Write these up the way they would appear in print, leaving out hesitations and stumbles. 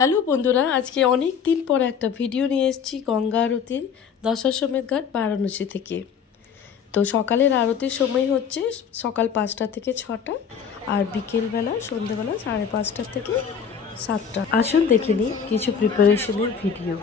Hello বন্ধুরা, আজকে অনেক দিন পর একটা ভিডিও নিয়ে এসেছি গঙ্গা আরতির দশাশ্বমেধ ঘাট বারাণসী থেকে। তো সকালের আরতির সময় হচ্ছে সকাল 5টা থেকে 6টা, আর বিকেলবেলা সন্ধ্যেবেলা 5:30 থেকে 7টা। আসুন দেখে নিই কিছু প্রিপারেশনের ভিডিও।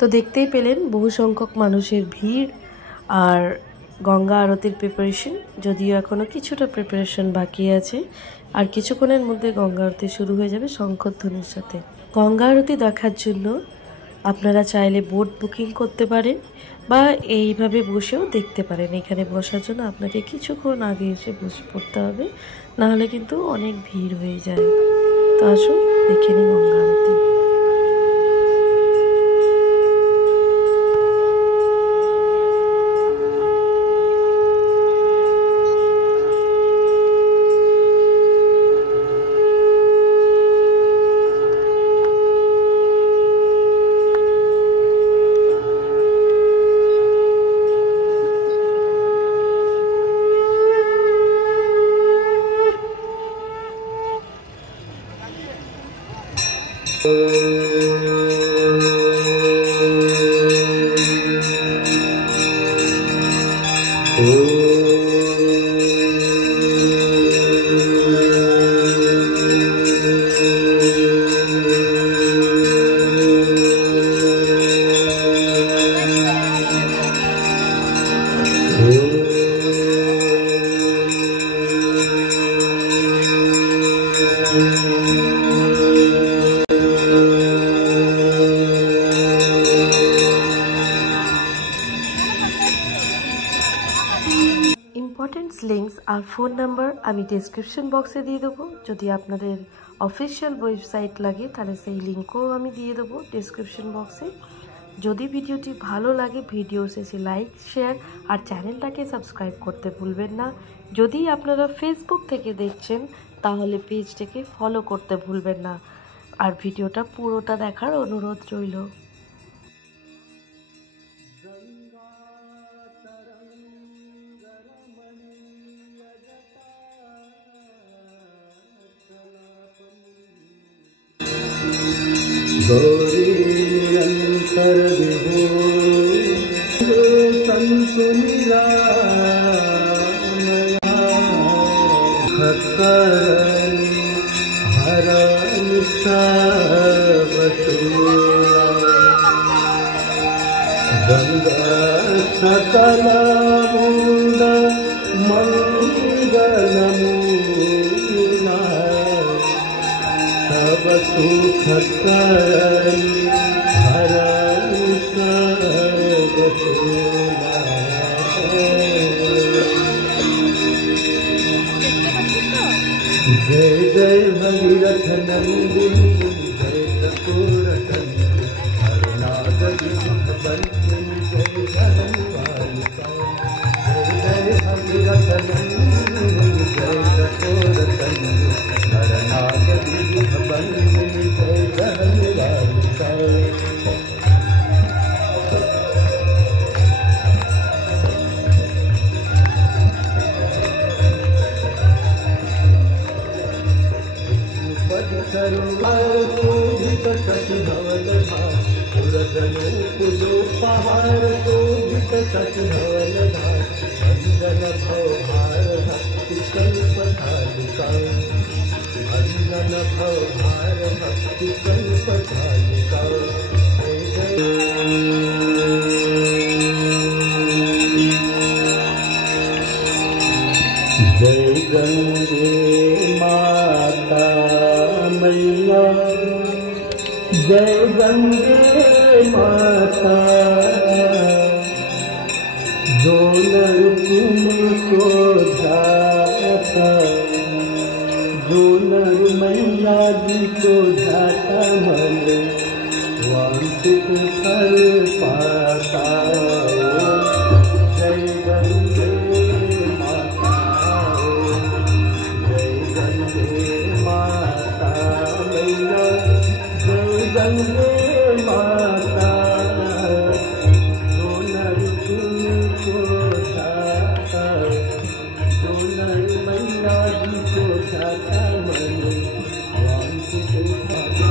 তো দেখতেই পেলেন বহু সংখ্যক মানুষের ভিড় আর গঙ্গা আরতির প্রিপারেশন, যদিও এখনও কিছুটা প্রিপারেশন বাকি আছে। আর কিছুক্ষণের মধ্যে গঙ্গা আরতি শুরু হয়ে যাবে শঙ্খধ্বনির সাথে। গঙ্গা আরতি দেখার জন্য আপনারা চাইলে বোট বুকিং করতে পারেন বা এইভাবে বসেও দেখতে পারেন। এখানে বসার জন্য আপনাকে কিছুক্ষণ আগে এসে বসে পড়তে হবে, নাহলে কিন্তু অনেক ভিড় হয়ে যায়। তো আসুন দেখে নিই গঙ্গা আরতি। ইম্পর্টেন্ট লিঙ্কস আর ফোন নাম্বার আমি ডেসক্রিপশন বক্সে দিয়ে দেবো। যদি আপনাদের অফিসিয়াল ওয়েবসাইট লাগে তাহলে সেই লিঙ্কও আমি দিয়ে দেবো ডেসক্রিপশন বক্সে। যদি ভিডিওটি ভালো লাগে ভিডিও শেষে লাইক, শেয়ার আর চ্যানেলটাকে সাবস্ক্রাইব করতে ভুলবেন না। যদি আপনারা ফেসবুক থেকে দেখছেন তাহলে পেজটাকে ফলো করতে ভুলবেন না। আর ভিডিওটা পুরোটা দেখার অনুরোধ রইল। गौरीरंतर विभो संतु निरामया हर सर्वशूला गंगा सकल मूल मंगलमूला सब सुख करी हरई सर्वशूला। जय जय भगीरथ नंदिनी जय कपूर नंदिनी हरनाथ बंदिनी जय धनवालिका। जय जय भगीरथ नंदिनी जय कपूर नंदिनी हरनाथ बंदिनी जय धनवालिका। सरोवर शोभित शशि धवल धाम पुरतनु पुजो पहाड़ शोभित शशि धवल धाम अंजन भवभार भक्ति कल्प धालिका। अंजन भवभार भक्ति कल्प धालिका। जय गंगे माता मैया जय गंगे माता जो तुमको जाता जो नर मैया जी को जाता मन वांछित फल पाता। जय गंगे माता, जय गंगे माता मैया, जय गंगे माता। जो नर को जाता, जो नर मैया जी को जाता मन वांछित पाता।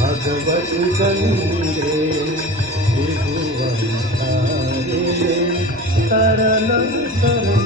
भगवत गंगे शरण शरणे